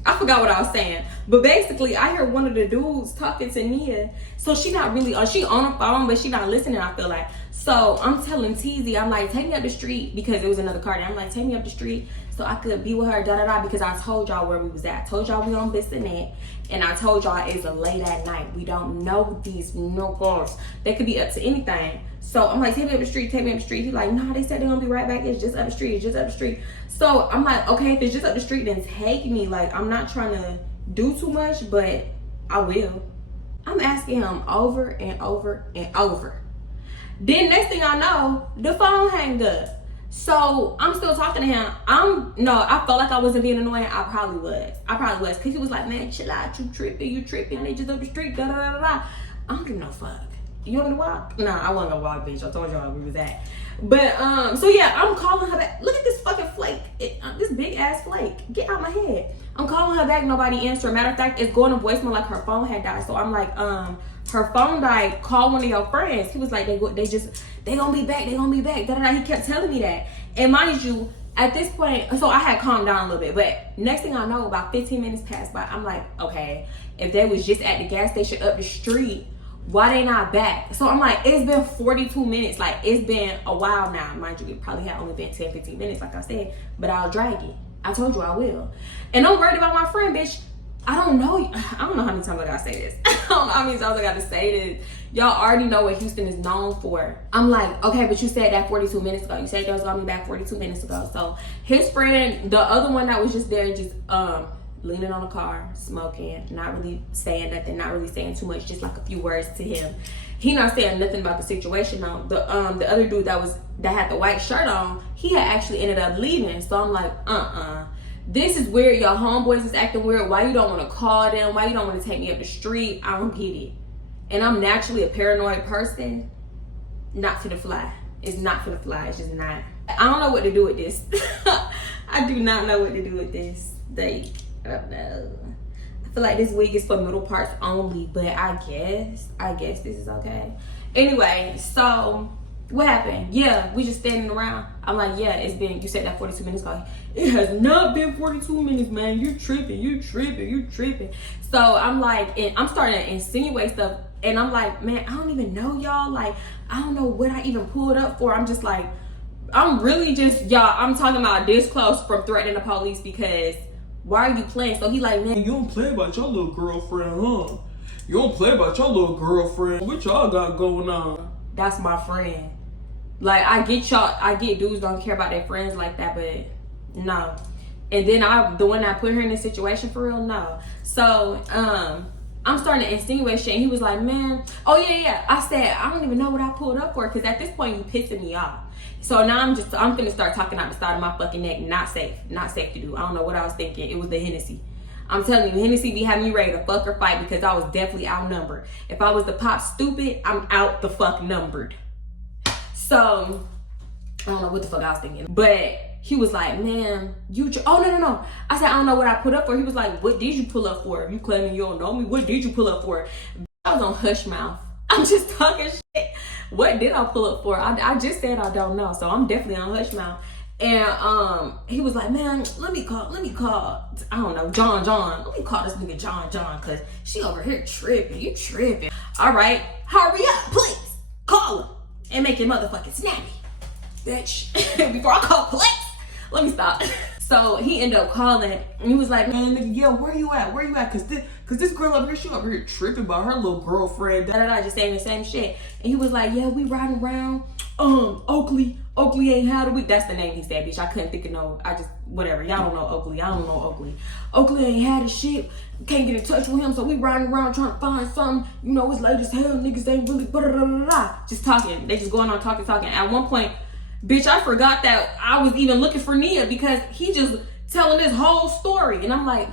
I forgot what I was saying. But basically, I hear one of the dudes talking to Nia. So she not really, she on the phone, but she not listening, I feel like. So I'm telling TZ, I'm like, take me up the street, because it was another car there. I'm like, take me up the street so I could be with her, da-da-da, because I told y'all where we was at. I told y'all we on Bissonnette, and I told y'all it's late at night. We don't know these niggas. They could be up to anything. So I'm like, take me up the street. He's like, nah, they said they're gonna be right back. It's just up the street. So I'm like, okay, if it's just up the street, then take me. Like, I'm not trying to do too much, but I will. I'm asking him over and over and over. Then next thing I know, the phone hanged up. So I'm still talking to him. I felt like I wasn't being annoying. I probably was. Cause he was like, man, chill out, you tripping. They just up the street, da da da da. I don't give no fuck. You want me to walk? Nah, I wasn't gonna walk, bitch. I told y'all where we was at. But so yeah, I'm calling her back. Look at this fucking flake. This big ass flake. Get out my head. I'm calling her back, nobody answered. Matter of fact, it's going to voicemail like her phone had died. So I'm like, her phone died, call one of your friends. He was like, they gonna be back, da da da. He kept telling me that. And mind you, at this point, so I had calmed down a little bit, but next thing I know, about 15 minutes passed by. I'm like, okay, if they was just at the gas station up the street, why they not back? So I'm like, it's been 42 minutes. Like, it's been a while now. Mind you, it probably had only been 10-15 minutes, like I said, but I'll drag it. I told you I will. And I'm worried about my friend, bitch. I don't know how many times I gotta say this. I don't know how many times I gotta say this. Y'all already know what Houston is known for. I'm like, okay, but you said that 42 minutes ago. You said that was gonna be back 42 minutes ago. So his friend, the other one that was just there, just leaning on the car, smoking, not really saying nothing, not really saying too much, just like a few words to him. He not saying nothing about the situation though. The other dude that had the white shirt on, he had actually ended up leaving. So I'm like, this is weird. Your homeboys is acting weird. Why you don't want to call them? Why you don't want to take me up the street? I don't get it. And I'm naturally a paranoid person. Not for the fly. It's not for the fly. It's just not. I don't know what to do with this. I do not know what to do with this. Like, I don't know. I feel like this wig is for middle parts only, but I guess this is okay. Anyway, so what happened? Yeah, we just standing around. I'm like, yeah, it's been, you said that 42 minutes ago. It has not been 42 minutes, man. You tripping. So I'm like, and I'm starting to insinuate stuff. And I'm like, man, I don't even know y'all. Like, I don't know what I even pulled up for. I'm just like, I'm really just, y'all, I'm talking about this close from threatening the police because why are you playing? So he like, man, You don't play about your little girlfriend, huh? You don't play about your little girlfriend. What y'all got going on? that's my friend. Like, I get dudes don't care about their friends like that, but no. And then the one that put her in this situation for real, no. So, I'm starting to insinuate shit, and he was like, man, oh yeah. I said, I don't even know what I pulled up for, because at this point, you pissing me off. So now I'm finna start talking out the side of my fucking neck. Not safe to do. I don't know what I was thinking. It was the Hennessy. I'm telling you, Hennessy be having me ready to fuck or fight because I was definitely outnumbered. If I was to pop stupid, I'm out the fuck numbered. So, I don't know what the fuck I was thinking. But he was like, man, oh, no. I said, I don't know what I put up for. He was like, what did you pull up for? You claiming you don't know me? What did you pull up for? I was on hush mouth. I'm just talking shit. What did I pull up for? I just said I don't know. So I'm definitely on hush mouth. And he was like, man, let me call, I don't know, John. Let me call this nigga John, cause she over here tripping. You tripping. All right, hurry up, please. Call him and make it motherfucking snappy, bitch. Before I call police. Let me stop. So he ended up calling and he was like, man, nigga, yeah, where you at? Cause this girl over here, she over here tripping about her little girlfriend. Just saying the same shit. And he was like, yeah, we riding around. Oakley ain't had a week. That's the name he said, bitch. I couldn't think of whatever. Y'all don't know Oakley. I don't know Oakley. Oakley ain't had a shit. Can't get in touch with him. So we riding around trying to find something. You know, it's late as hell. Niggas ain't really just talking. They just going on talking. At one point, bitch, I forgot that I was even looking for Nia because he just telling this whole story. And I'm like,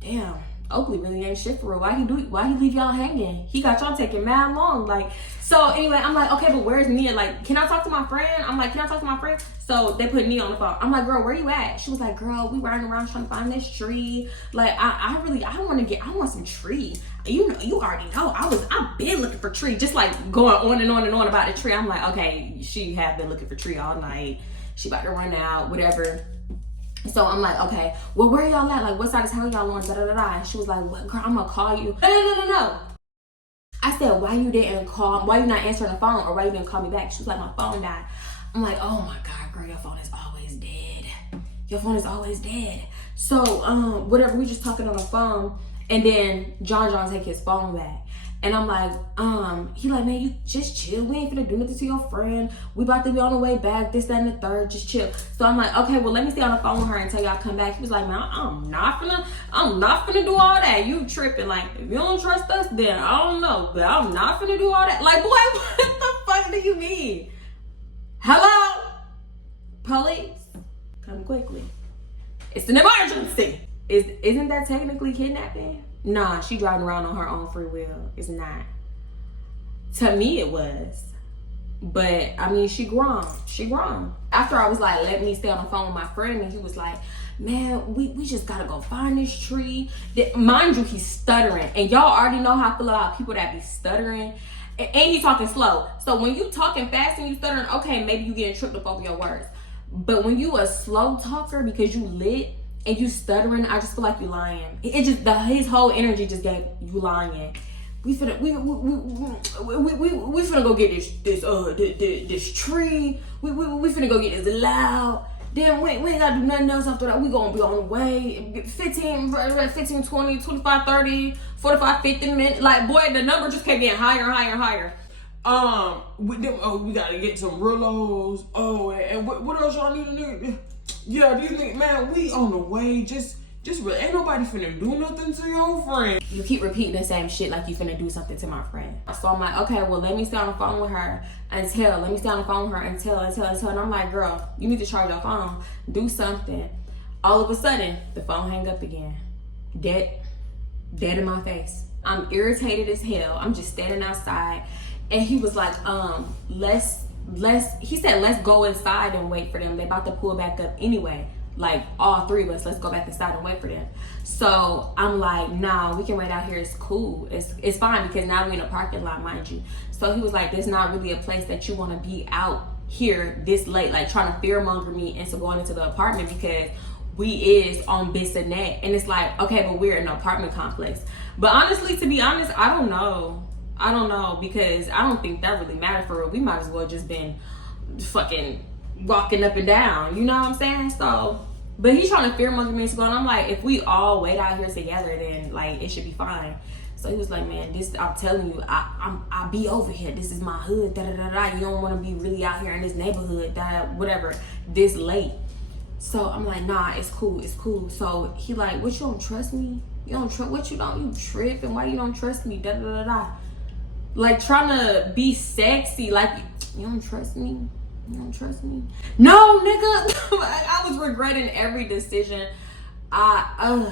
damn, Oakley really ain't shit for real. Why he leave y'all hanging? He got y'all taking mad long. Like, so anyway, I'm like, okay, but where's Nia? Like, can I talk to my friend? I'm like, can I talk to my friend? So they put Nia on the phone. I'm like, girl, where you at? She was like, girl, we riding around trying to find this tree. Like, I want some tree. You know, you already know. I've been looking for tree. Just like going on and on about the tree. I'm like, okay, she have been looking for tree all night. She about to run out, whatever. So I'm like, okay, well, where y'all at? Like, what side of town y'all on? And she was like, what, girl, I'm gonna call you. No. I said, why you didn't call? Why you not answering the phone? Or why you didn't call me back? She was like, my phone died. I'm like, oh my God, girl, your phone is always dead. Your phone is always dead. So, whatever, we just talking on the phone. And then John take his phone back. And I'm like, he like, man, you just chill. We ain't finna do nothing to your friend. We about to be on the way back, this, that, and the third. Just chill. So I'm like, okay, well, let me stay on the phone with her until y'all come back. He was like, man, I'm not finna do all that. You tripping. Like, if you don't trust us, then I don't know. But I'm not finna do all that. Like, boy, what the fuck do you mean? Hello? Police? Come quickly. It's an emergency. Isn't that technically kidnapping? Nah, she driving around on her own free will. It's not. To me, it was. But, I mean, she grown. After I was like, let me stay on the phone with my friend, and he was like, man, we just gotta go find this tree. Mind you, he's stuttering. And y'all already know how I feel about people that be stuttering. And he talking slow. So when you talking fast and you stuttering, okay, maybe you getting tripped up over your words. But when you a slow talker because you lit, and you stuttering, I just feel like you lying. His whole energy just gave you lying. We finna go get this tree. We finna go get this loud. Then we ain't gotta do nothing else after that. We gonna be on the way. 15, 20, 25, 30, 45, 50 minutes. Like, boy, the number just kept getting higher and higher and higher. We gotta get some Rillos. And what else y'all need to do? Yeah, these niggas, man, we on the way. Just ain't nobody finna do nothing to your friend. You keep repeating the same shit like you finna do something to my friend. So I'm like, okay, well, let me stay on the phone with her until, and I'm like, girl, you need to charge your phone, do something. All of a sudden, the phone hang up again. Dead in my face. I'm irritated as hell. I'm just standing outside, and he was like, he said, let's go inside and wait for them. They about to pull back up anyway. Like, all three of us, let's go back inside and wait for them. So I'm like, nah, we can wait out here. It's cool. It's fine, because now we're in a parking lot, mind you. So he was like, there's not really a place that you want to be out here this late, like trying to fearmonger me into going into the apartment, because we is on this and that. And it's like, okay, but we're in an apartment complex. But honestly, to be honest, I don't know, because I don't think that really mattered for real. We might as well just been fucking walking up and down, you know what I'm saying? So, but he's trying to fearmonger me into going. I'm like, if we all wait out here together, then like it should be fine. So he was like, man, this, I'm telling you, I'll be over here. This is my hood, da da da da. You don't want to be really out here in this neighborhood, whatever, this late. So I'm like, nah, it's cool. So he like, what, you don't trust me? You don't trust, what, you tripping? Why you don't trust me? Da da da da. Like trying to be sexy, like, you don't trust me? You don't trust me? No, nigga. I was regretting every decision. I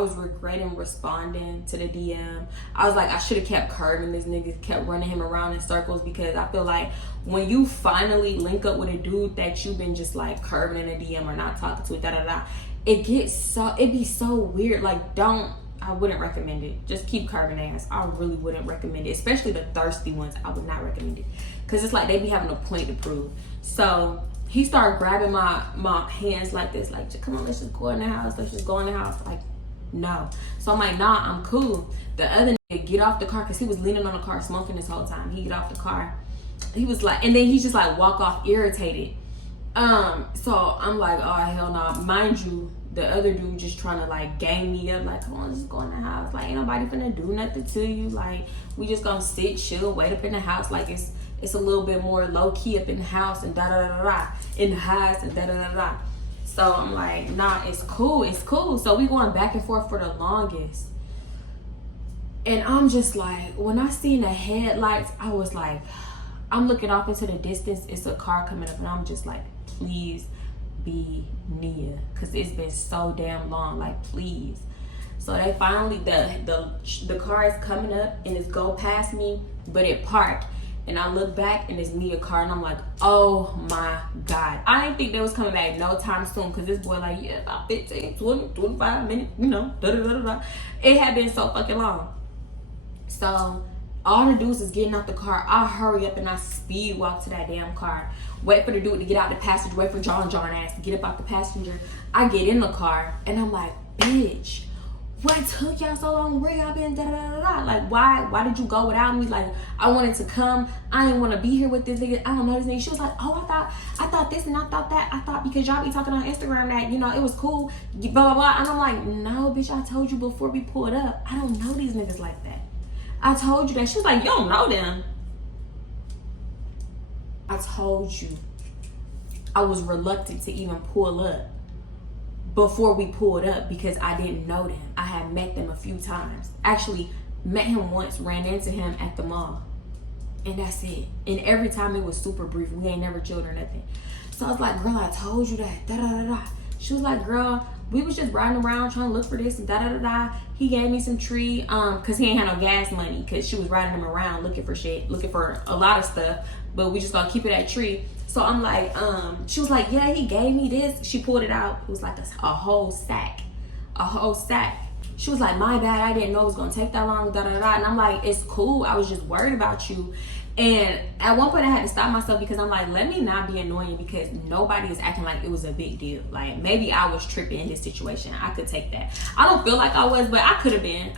was regretting responding to the DM. I was like, I should have kept curving this nigga, kept running him around in circles, because I feel like when you finally link up with a dude that you've been just like curving in a DM or not talking to, it be so weird. Like, I wouldn't recommend it. Just keep curving ass. I really wouldn't recommend it, especially the thirsty ones. I would not recommend it, because it's like they be having a point to prove. So he started grabbing my hands like this, like, come on, let's just go in the house. Let's just go in the house. Like, no. So I'm like, nah, I'm cool. The other nigga get off the car, because he was leaning on the car smoking this whole time. He get off the car. He was like, and then he just like walk off irritated. So I'm like, oh, hell no. Mind you, the other dude just trying to like gang me up, like, come on, let's go in the house. Like, ain't nobody finna do nothing to you. Like, we just gonna sit, chill, wait up in the house. Like, it's a little bit more low key up in the house and da da da da, in the house and da da da da. So I'm like, nah, it's cool. So we going back and forth for the longest. And I'm just like, when I seen the headlights, I was like, I'm looking off into the distance. It's a car coming up, and I'm just like, please be Nia, because it's been so damn long. Like, please. So they finally, the car is coming up and it's go past me, but it parked. And I look back and it's Nia car, and I'm like, oh my God. I didn't think they was coming back no time soon, because this boy like, yeah, about 15, 20, 25 minutes, you know, da da da da. It had been so fucking long. So all the dudes is getting out the car. I hurry up and I speed walk to that damn car. Wait for the dude to get out the passenger. Wait for John ass to get up out the passenger. I get in the car and I'm like, bitch, what took y'all so long? Where y'all been? Da, da, da, da. Like, why did you go without me? Like, I wanted to come. I didn't want to be here with this nigga. I don't know this nigga. She was like, oh, I thought this and I thought that. I thought because y'all be talking on Instagram that, you know, it was cool, blah, blah, blah. And I'm like, no, bitch, I told you before we pulled up, I don't know these niggas like that. I told you that. She was like, you don't know them. I told you. I was reluctant to even pull up before we pulled up because I didn't know them. I had met them a few times. Actually, met him once, ran into him at the mall. And that's it. And every time it was super brief. We ain't never chilled or nothing. So I was like, girl, I told you that. Da da da da. She was like, girl, we was just riding around trying to look for this and da da da da. He gave me some tree, cause he ain't had no gas money, cause she was riding him around looking for shit, looking for a lot of stuff, but we just gonna keep it at tree. So I'm like, she was like, yeah, he gave me this. She pulled it out. It was like a whole sack, She was like, my bad, I didn't know it was gonna take that long, da da da. And I'm like, it's cool. I was just worried about you. And at one point I had to stop myself because I'm like, let me not be annoying because nobody is acting like it was a big deal. Like maybe I was tripping in this situation. I could take that. I don't feel like I was, but I could have been.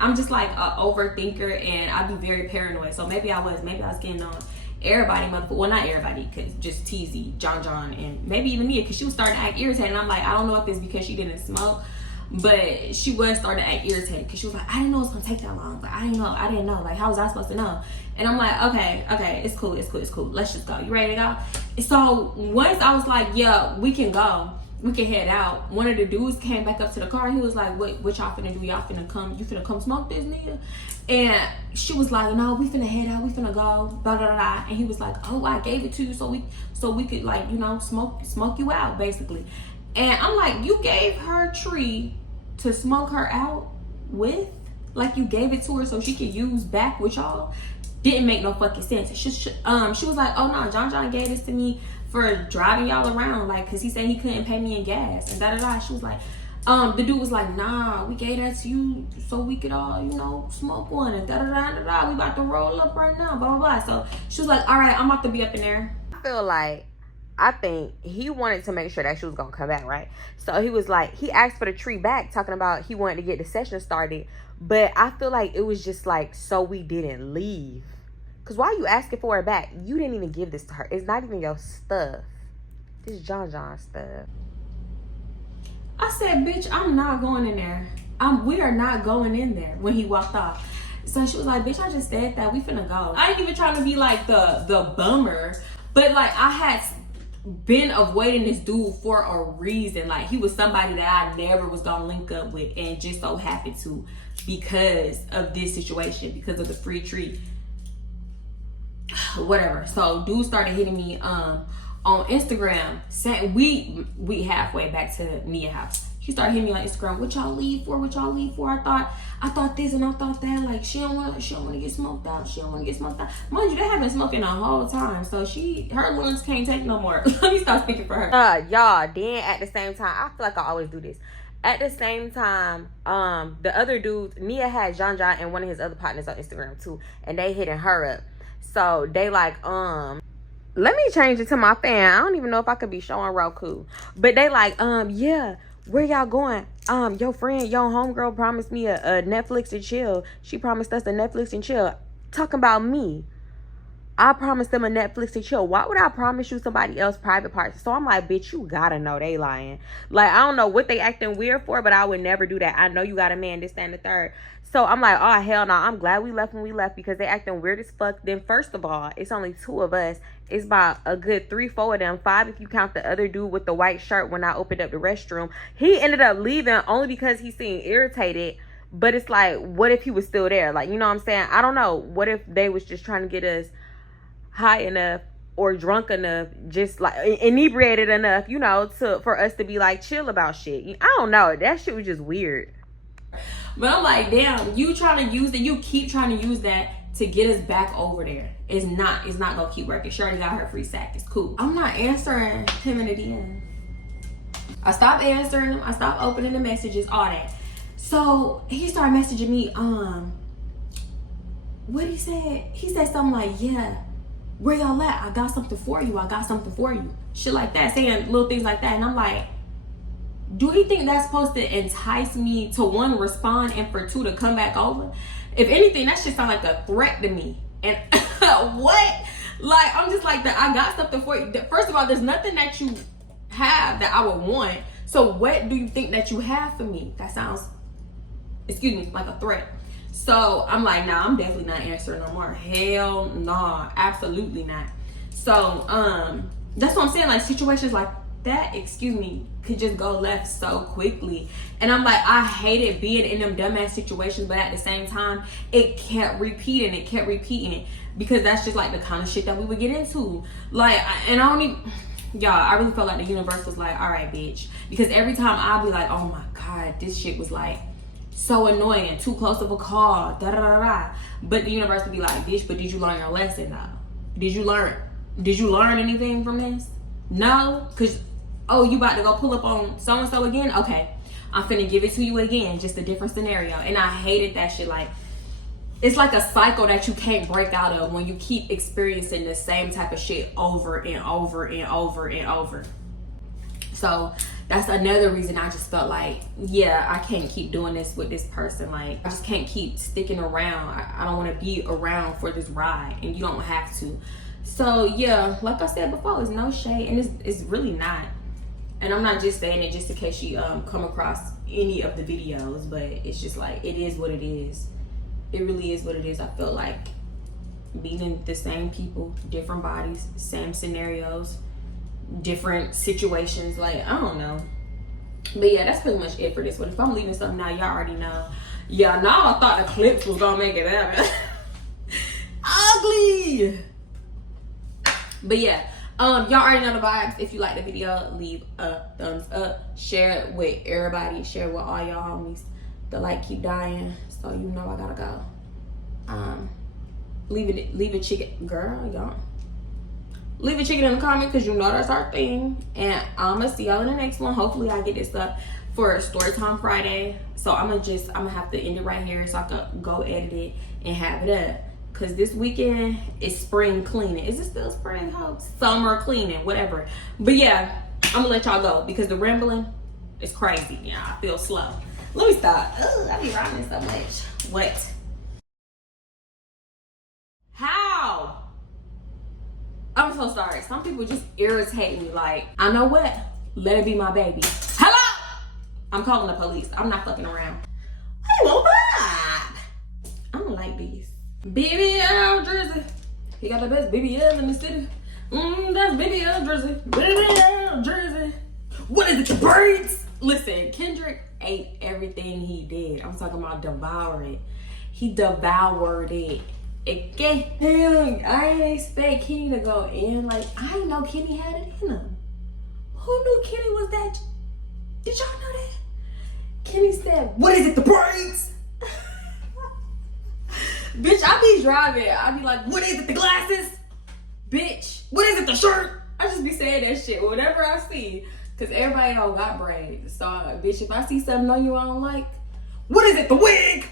I'm just like an overthinker and I'd be very paranoid. So maybe I was getting on everybody, well, not everybody, cause just TZ, John, and maybe even Nia, cause she was starting to act irritated. And I'm like, I don't know if it's because she didn't smoke, but she was starting to act irritated because she was like, I didn't know it was gonna take that long. Like, I didn't know. Like, how was I supposed to know? And I'm like, okay, it's cool. Let's just go. You ready to go? So once I was like, yeah, we can go. We can head out. One of the dudes came back up to the car and he was like, what y'all finna do? Y'all finna come, you finna come smoke this nigga? And she was like, no, we finna head out, we finna go, blah, blah, blah. And he was like, oh, I gave it to you so we could, like, you know, smoke you out, basically. And I'm like, you gave her tree to smoke her out with? Like, you gave it to her so she could use back with y'all? Didn't make no fucking sense. She was like, oh no, John gave this to me for driving y'all around, like, cause he said he couldn't pay me in gas and da. She was like, the dude was like, nah, we gave that to you so we could all, you know, smoke one and da. We about to roll up right now, blah, blah, blah. So she was like, all right, I'm about to be up in there. I think he wanted to make sure that she was gonna come back, right? So he was like, he asked for the tree back, talking about he wanted to get the session started. But I feel like it was just like, so we didn't leave. Cause why are you asking for it back? You didn't even give this to her. It's not even your stuff. This is John stuff. I said, bitch, I'm not going in there. We are not going in there when he walked off. So she was like, bitch, I just said that. We finna go. I ain't even trying to be like the bummer. But like, I had been avoiding this dude for a reason. Like, he was somebody that I never was gonna link up with, and just so happened to because of this situation, because of the free treat. Whatever. So dude started hitting me on Instagram, saying we halfway back to Nia house. He started hitting me on Instagram, what y'all leave for? I thought this and I thought that. Like, she don't want to get smoked out. Mind you, they haven't smoking the whole time, so her lungs can't take no more. Let me start speaking for her. Y'all, then at the same time, I feel like I always do this. At the same time, the other dudes, Nia had John and one of his other partners on Instagram too, and they hitting her up. So they like, let me change it to my fan. I don't even know if I could be showing Roku. But they like, yeah, where y'all going? Your homegirl promised me a Netflix and chill. She promised us a Netflix and chill. Talking about me. I promised them a Netflix and chill. Why would I promise you somebody else private parts? So I'm like, bitch, you gotta know they lying. Like, I don't know what they acting weird for, but I would never do that. I know you got a man, this, that, and the third. So I'm like, oh, hell no. I'm glad we left when we left because they acting weird as fuck. Then first of all, it's only 2 of us. It's about a good 3-4 of them. 5 if you count the other dude with the white shirt when I opened up the restroom. He ended up leaving only because he seemed irritated. But it's like, what if he was still there? Like, you know what I'm saying? I don't know. What if they was just trying to get us high enough or drunk enough, just like inebriated enough, you know, for us to be like chill about shit. I don't know. That shit was just weird. But I'm like, damn, you trying to use that, you keep trying to use that to get us back over there. It's not gonna keep working. She already got her free sack. It's cool. I'm not answering him in the DM. I stopped answering him. I stopped opening the messages, all that. So he started messaging me, what he said? He said something like, yeah, where y'all at? I got something for you. Shit like that, saying little things like that. And I'm like, do he think that's supposed to entice me to 1, respond, and for 2, to come back over? If anything, that shit sound like a threat to me. And what? Like, I'm just like, I got something for you. First of all, there's nothing that you have that I would want. So what do you think that you have for me? That sounds, excuse me, like a threat. So I'm like, nah, I'm definitely not answering no more. Hell nah, absolutely not. So that's what I'm saying. Like, situations like that, excuse me, could just go left so quickly. And I'm like, I hated being in them dumbass situations, but at the same time, it kept repeating it because that's just like the kind of shit that we would get into. Like, and I don't even, y'all, I really felt like the universe was like, all right, bitch. Because every time I'd be like, oh my God, this shit was like so annoying, too close of a call, da da da da. But the universe would be like, bitch, but did you learn your lesson though? Did you learn anything from this? No? Cause, oh, you about to go pull up on so-and-so again? Okay, I'm finna give it to you again, just a different scenario. And I hated that shit. Like, it's like a cycle that you can't break out of when you keep experiencing the same type of shit over and over and over and over. So that's another reason I just felt like, yeah, I can't keep doing this with this person. Like, I just can't keep sticking around. I don't want to be around for this ride, and you don't have to. So yeah, like I said before, it's no shade, and it's really not. And I'm not just saying it just in case you come across any of the videos, but it's just like, it is what it is. It really is what it is. I feel like being the same people, different bodies, same scenarios, different situations, like, I don't know. But yeah, that's pretty much it for this one. If I'm leaving something now, y'all already know. Yeah, now I thought the clips was gonna make it happen. Ugly. But yeah, y'all already know the vibes. If you like the video, leave a thumbs up, share it with everybody, share it with all y'all homies. The light keep dying, so you know I gotta go. Leave a chicken, girl, y'all. Leave a chicken in the comment, because you know that's our thing. And I'ma see y'all in the next one. Hopefully I get this up for Storytime Friday. So I'm gonna have to end it right here so I can go edit it and have it up. Cause this weekend is spring cleaning. Is it still spring? Hope summer cleaning, whatever. But yeah, I'm gonna let y'all go because the rambling is crazy. Yeah, I feel slow. Let me stop. Ugh, I be rhyming so much. What? How? I'm so sorry. Some people just irritate me. Like, I know what? Let it be my baby. Hello? I'm calling the police. I'm not fucking around. Hey, well, vibe. I don't like these. BBL Jersey. He got the best BBL in the city. That's BBL Jersey. BBL Jersey. What is it, the braids? Listen, Kendrick ate everything he did. I'm talking about devour it. He devoured it. Okay. Damn, I didn't expect Kenny to go in. Like, I didn't know Kenny had it in him. Who knew Kenny was that? Did y'all know that? Kenny said, what is it, the braids? Bitch, I be driving. I be like, what is it, the glasses? Bitch, what is it, the shirt? I just be saying that shit whenever I see. Because everybody don't got braids. So, bitch, if I see something on you I don't like, what is it, the wig?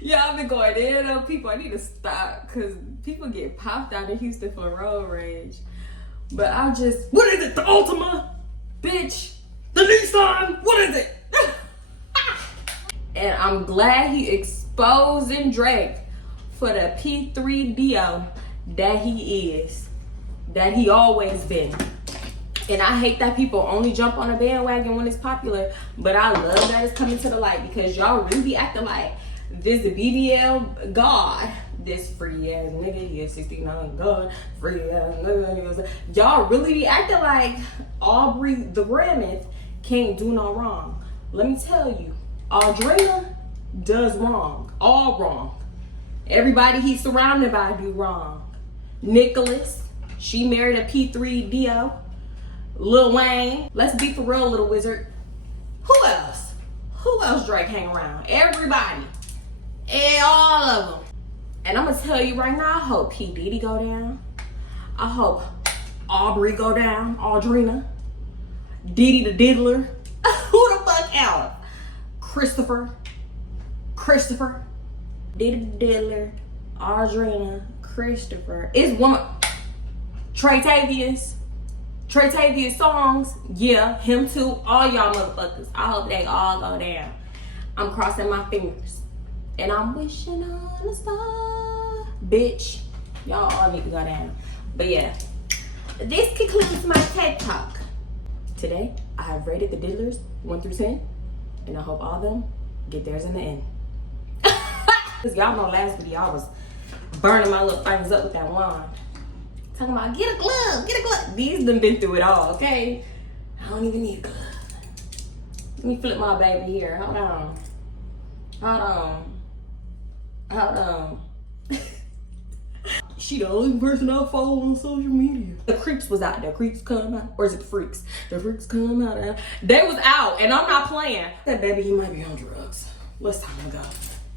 Yeah, I've been going in on people. I need to stop because people get popped out in Houston for road rage. But I just, what is it, the Ultima? Bitch, the Nissan, what is it? And I'm glad he exposing Drake for the P3DO that he is, that he always been. And I hate that people only jump on a bandwagon when it's popular, but I love that it's coming to the light because y'all really be acting like this BBL God, this free ass nigga, yeah, 69 God, free ass nigga. Y'all really be acting like Aubrey the Rameth can't do no wrong. Let me tell you, Audrina does wrong, all wrong. Everybody he's surrounded by do wrong. Nicholas, she married a P3DO. Lil Wayne, let's be for real, little wizard. Who else? Who else Drake hang around? Everybody. And all of them. And I'm gonna tell you right now, I hope P. Diddy go down. I hope Aubrey go down, Audrina. Diddy the Diddler. Who the fuck else? Christopher. Diddy the Diddler. Audrina. Christopher. It's one. Trey Tavius songs, yeah, him too. All y'all motherfuckers. I hope they all go down. I'm crossing my fingers. And I'm wishing on a star. Bitch, y'all all need to go down. But yeah, this concludes my TED Talk. Today, I have rated the Diddlers 1 through 10. And I hope all of them get theirs in the end. Because y'all know last video I was burning my little fingers up with that wand. Talking about, get a glove. These done been through it all, okay? I don't even need a glove. Let me flip my baby here. Hold on. She the only person I follow on social media. The creeps was out there. Creeps come out. Or is it the freaks? The freaks come out. They was out, and I'm not playing. That baby, he might be on drugs. What's time to go?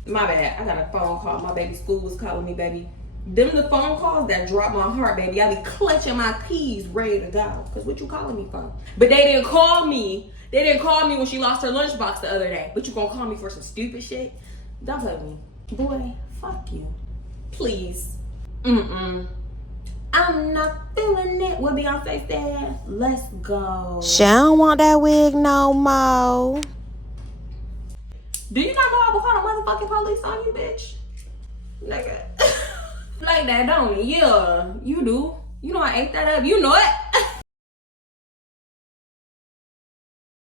My bad. I got a phone call. My baby's school was calling me, baby. Them the phone calls that drop my heart, baby. I be clutching my keys ready to go. Cause what you calling me for? But they didn't call me. They didn't call me when she lost her lunchbox the other day. But you gonna call me for some stupid shit? Don't play with me. Boy, fuck you. Please. I'm not feeling it. What Beyonce said. Let's go. She don't want that wig no more. Do you not know I will call the motherfucking police on you, bitch? Nigga. Like that, don't it? Yeah, you do. You know I ate that up. You know it.